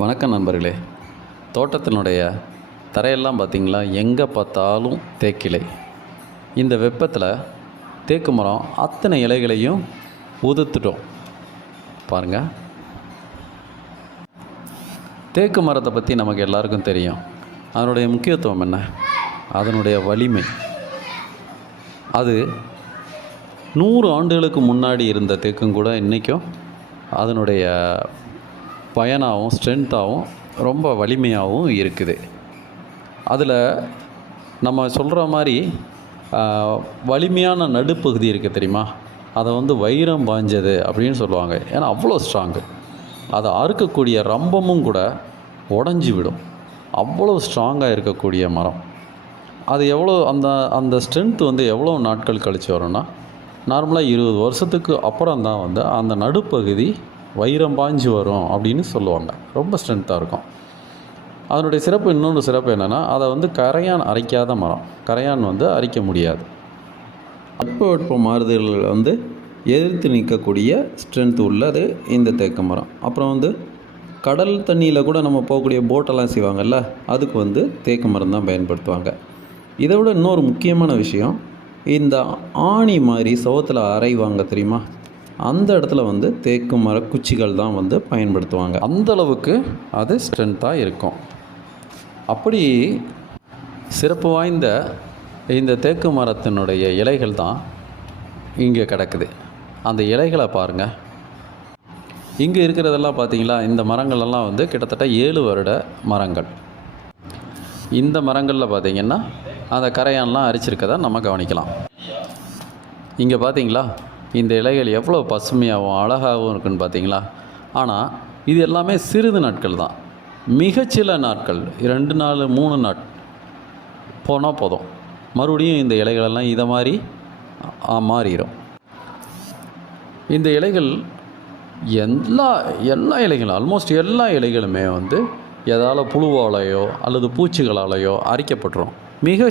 வணக்கம் நண்பர்களே. தோட்டத்தினுடைய தரையெல்லாம் பார்த்திங்களா, எங்கே பார்த்தாலும் தேக்கிலை. இந்த வெப்பத்தில் தேக்கு மரம் அத்தனை இலைகளையும் உதிர்த்துட்டோம் பாருங்கள். தேக்கு மரத்தை பற்றி நமக்கு எல்லாருக்கும் தெரியும். அதனுடைய முக்கியத்துவம் என்ன, அதனுடைய வலிமை. அது 100 ஆண்டுகளுக்கு முன்னாடி இருந்த தேக்கும் கூட இன்றைக்கும் அதனுடைய பயனாகவும் ஸ்ட்ரென்த்தாகவும் ரொம்ப வலிமையாகவும் இருக்குது. அதில் நம்ம சொல்கிற மாதிரி வலிமையான நடுப்பகுதி இருக்குது தெரியுமா, அதை வைரம் பாய்ஞ்சது அப்படின்னு சொல்லுவாங்க. ஏன்னா அவ்வளோ ஸ்ட்ராங்கு. அதை அறுக்கக்கூடிய ரம்பமும் கூட உடஞ்சி விடும். அவ்வளோ ஸ்ட்ராங்காக இருக்கக்கூடிய மரம். அது எவ்வளோ அந்த ஸ்ட்ரென்த் எவ்வளோ நாட்கள் கழித்து வரும்னா, நார்மலாக 20 வருஷத்துக்கு அப்புறம் தான் அந்த நடுப்பகுதி வைரம் பாய்ஞ்சு வரும் அப்படின்னு சொல்லுவாங்க. ரொம்ப ஸ்ட்ரென்த்தாக இருக்கும். அதனுடைய சிறப்பு, இன்னொன்று சிறப்பு என்னென்னா, அதை கரையான் அரைக்காத மரம். கரையான் அரிக்க முடியாது. வெப்ப மாறுதல்கள் எதிர்த்து நிற்கக்கூடிய ஸ்ட்ரென்த் உள்ளது இந்த தேக்கு மரம். அப்புறம் கடல் தண்ணியில் கூட நம்ம போகக்கூடிய போட்டெல்லாம் செய்வாங்கள்ல, அதுக்கு தேக்கு மரம் தான் பயன்படுத்துவாங்க. இதை விட இன்னொரு முக்கியமான விஷயம், இந்த ஆணி மாதிரி சவத்தில் அரைவாங்க தெரியுமா, அந்த இடத்துல தேக்கு மர குச்சிகள் தான் பயன்படுத்துவாங்க. அந்தளவுக்கு அது ஸ்ட்ரென்த்தாக இருக்கும். அப்படி சிறப்பு வாய்ந்த இந்த தேக்கு மரத்தினுடைய இலைகள் தான் இங்கே கிடக்குது. அந்த இலைகளை பாருங்கள். இங்கே இருக்கிறதெல்லாம் பார்த்தீங்களா, இந்த மரங்களெல்லாம் கிட்டத்தட்ட 7 வருட மரங்கள். இந்த மரங்களில் பார்த்திங்கன்னா அந்த கரையான்லாம் அரிச்சிருக்கதை நம்ம கவனிக்கலாம். இங்கே பார்த்தீங்களா, இந்த இலைகள் எவ்வளோ பசுமையாகவும் அழகாகவும் இருக்குன்னு பார்த்தீங்களா. ஆனால் இது எல்லாமே சிறிது நாட்கள் தான். மிகச்சில நாட்கள், 2 நாள் 3 நாள் போனால் போதும், மறுபடியும் இந்த இலைகளெல்லாம் இதை மாதிரி மாறிடும். இந்த இலைகள் எல்லா இலைகளும், ஆல்மோஸ்ட் எல்லா இலைகளுமே ஏதாவது புழுவாலேயோ அல்லது பூச்சிகளாலேயோ அரிக்கப்பட்டுரும். மிக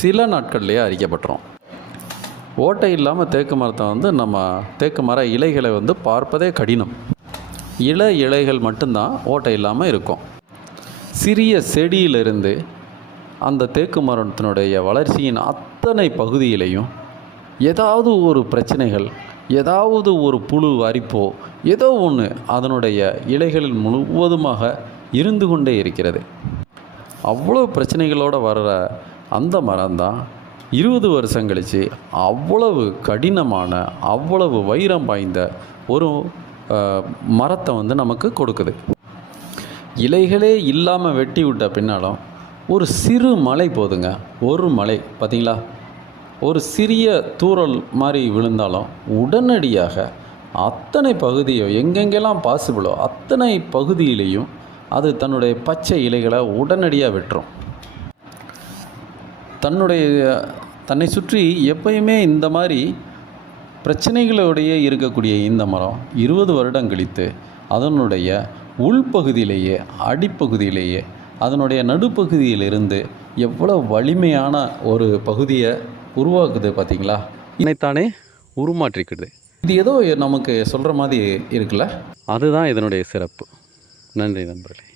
சில நாட்கள்லேயே அரிக்கப்பட்டுரும். ஓட்டை இல்லாமல் தேக்கு மரத்தை நம்ம தேக்கு மர இலைகளை பார்ப்பதே கடினம். இலைகள் மட்டும்தான் ஓட்டை இல்லாமல் இருக்கும். சிறிய செடியிலிருந்து அந்த தேக்கு மரத்தினுடைய வளர்ச்சியின் அத்தனை பகுதியிலையும் ஏதாவது ஒரு பிரச்சனைகள், ஏதாவது ஒரு புழு அரிப்போ ஏதோ ஒன்று அதனுடைய இலைகளில் முழுவதுமாக இருந்து கொண்டே இருக்கிறது. அவ்வளோ பிரச்சனைகளோடு வர்ற அந்த மரம்தான் 20 வருஷம் கழித்து அவ்வளவு கடினமான, அவ்வளவு வைரம் பாய்ந்த ஒரு மரத்தை நமக்கு கொடுக்குது. இலைகளே இல்லாமல் வெட்டி விட்ட பின்னாலும் ஒரு சிறு மழை போதுங்க. ஒரு மழை பார்த்திங்களா, ஒரு சிறிய தூறல் மாதிரி விழுந்தாலும் உடனடியாக அத்தனை பகுதியோ, எங்கெங்கெல்லாம் பாசிபிளோ அத்தனை பகுதியிலையும் அது தன்னுடைய பச்சை இலைகளை உடனடியாக வெட்டுரும். தன்னை சுற்றி எப்பயுமே இந்த மாதிரி பிரச்சனைகளோடையே இருக்கக்கூடிய இந்த மரம் 20 வருடம் கழித்து அதனுடைய உள்பகுதியிலேயே, அடிப்பகுதியிலேயே, அதனுடைய நடுப்பகுதியிலிருந்து எவ்வளோ வலிமையான ஒரு பகுதியை உருவாக்குது பார்த்திங்களா. இன்னைத்தானே உருமாற்றிக்குது. இது ஏதோ நமக்கு சொல்கிற மாதிரி இருக்குல்ல, அதுதான் இதனுடைய சிறப்பு. நன்றி நண்பர்களே.